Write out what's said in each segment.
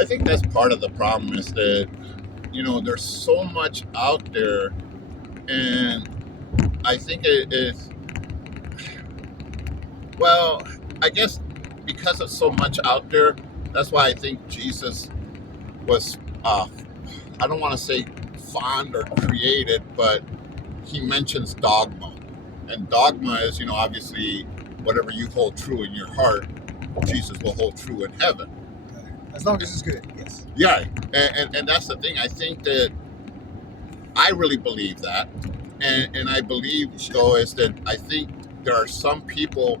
I think that's part of the problem is that, there's so much out there, and I think it is, well, I guess because of so much out there, that's why I think Jesus was, I don't want to say fond or created, but he mentions dogma. And dogma is, obviously whatever you hold true in your heart, Jesus will hold true in heaven. As long as it's good, yes. Yeah, and that's the thing. I think that I really believe that. And I believe, though, is that I think there are some people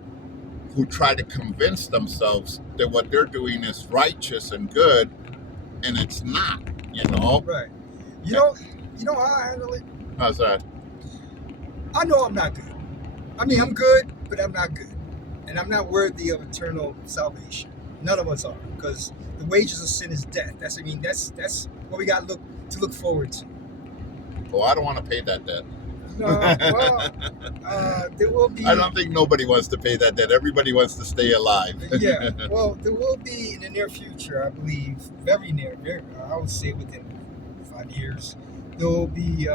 who try to convince themselves that what they're doing is righteous and good, and it's not, Right. You know how I handle it? How's that? I know I'm not good. I mean, I'm good, but I'm not good. And I'm not worthy of eternal salvation. None of us are, because the wages of sin is death. That's what we got to look forward to. Oh, I don't want to pay that debt. No, well, there will be. I don't think nobody wants to pay that debt. Everybody wants to stay alive. Yeah, well, there will be in the near future, I believe, very near, I would say within 5 years, there will be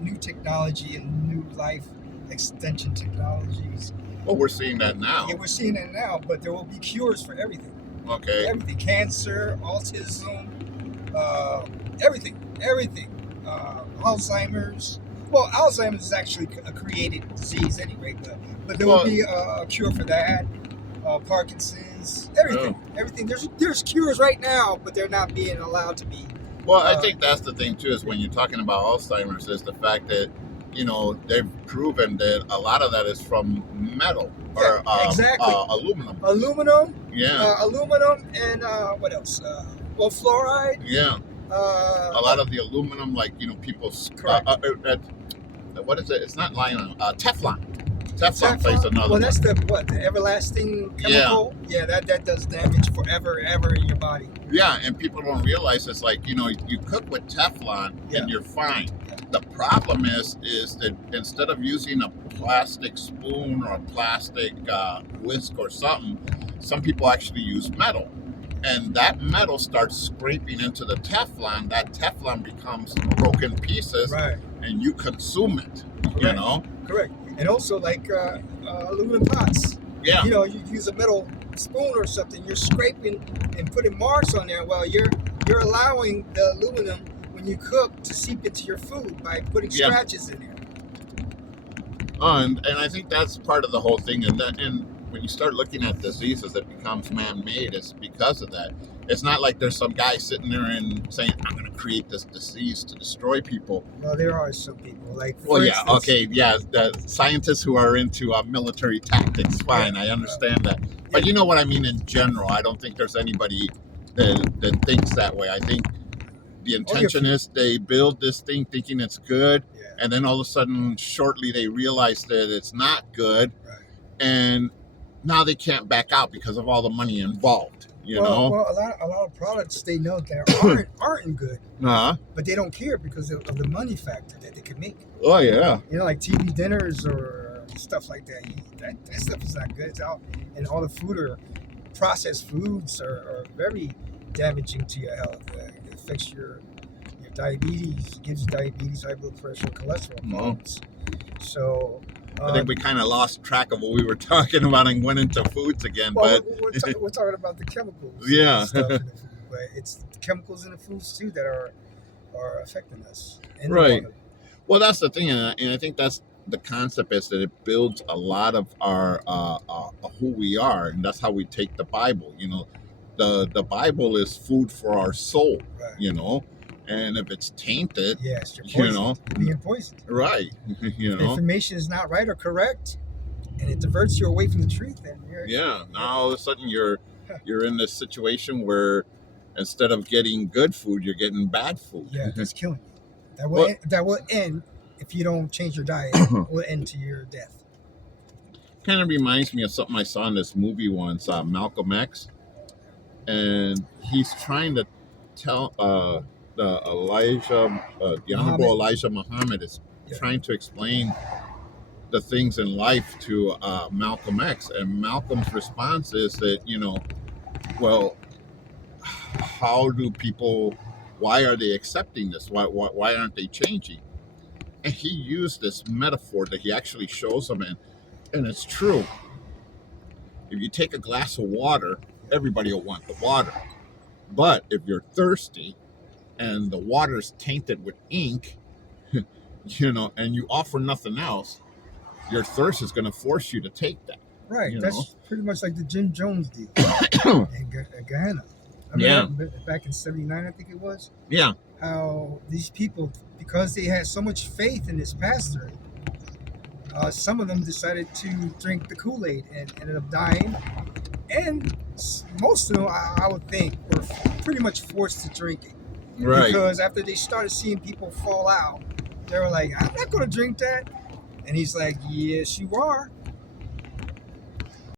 new technology and new life extension technologies. Well, we're seeing that now. Yeah, we're seeing that now, but there will be cures for everything. Okay. Everything, cancer, autism, everything, Alzheimer's. Well, Alzheimer's is actually a created disease anyway, but there will be a cure for that. Parkinson's, everything. There's cures right now, but they're not being allowed to be. Well, I think that's the thing too, is when you're talking about Alzheimer's, is the fact that they've proven that a lot of that is from metal or exactly. Aluminum. Yeah. Aluminum and what else? Well, fluoride. Yeah. A lot of the aluminum, like people. What is it? It's not nylon. Teflon. Teflon plays another. Well, that's the everlasting chemical. Yeah, that does damage forever, ever in your body. Yeah, and people don't realize it's like you cook with Teflon and you're fine. Yeah. The problem is that instead of using a plastic spoon or a plastic whisk or something, some people actually use metal. And that metal starts scraping into the Teflon. That Teflon becomes broken pieces, right? And you consume it. Correct. Correct. And also like aluminum pots. Yeah. You use a metal spoon or something. You're scraping and putting marks on there. Well, you're allowing the aluminum when you cook to seep into your food by putting scratches in there. And I think that's part of the whole thing. And when you start looking at diseases that becomes man-made, it's because of that. It's not like there's some guy sitting there and saying, I'm going to create this disease to destroy people. Well, there are some people. The scientists who are into military tactics, fine, I understand that. But you know what I mean in general. I don't think there's anybody that thinks that way. I think the intention is they build this thing thinking it's good, and then all of a sudden, shortly, they realize that it's not good, and now they can't back out because of all the money involved. Well, a lot of products they know that aren't good, but they don't care because of the money factor that they can make. Oh yeah, like TV dinners or stuff like that. That stuff is not good. It's out, and all the food or processed foods are very damaging to your health. It affects your diabetes, gives you diabetes, high blood pressure, cholesterol problems. So. I think we kind of lost track of what we were talking about and went into foods again. Well, we're talking about the chemicals. Yeah. And stuff in the food, but it's the chemicals in the foods too that are affecting us. Right. Well, that's the thing, and I think that's the concept is that it builds a lot of our who we are, and that's how we take the Bible. The Bible is food for our soul. Right. And if it's tainted, yes, you're being poisoned. Right. If the information is not right or correct, and it diverts you away from the truth, then now all of a sudden you're in this situation where instead of getting good food, you're getting bad food. Yeah, it's killing you. That will end if you don't change your diet. Will end to your death. Kind of reminds me of something I saw in this movie once, Malcolm X, and he's trying to tell. The Honorable Elijah Muhammad is trying to explain the things in life to Malcolm X, and Malcolm's response is that how do people, why are they accepting this? Why aren't they changing? And he used this metaphor that he actually shows them in, and it's true. If you take a glass of water, everybody will want the water. But if you're thirsty and the water's tainted with ink, and you offer nothing else, your thirst is going to force you to take that. Right. You That's pretty much like the Jim Jones deal and Gehenna. I Yeah. mean, back in '79, I think it was. Yeah. How these people, because they had so much faith in this pastor, some of them decided to drink the Kool-Aid and ended up dying. And most of them, I would think, were pretty much forced to drink it. Right. Because after they started seeing people fall out, they were like, I'm not going to drink that. And he's like, yes, you are.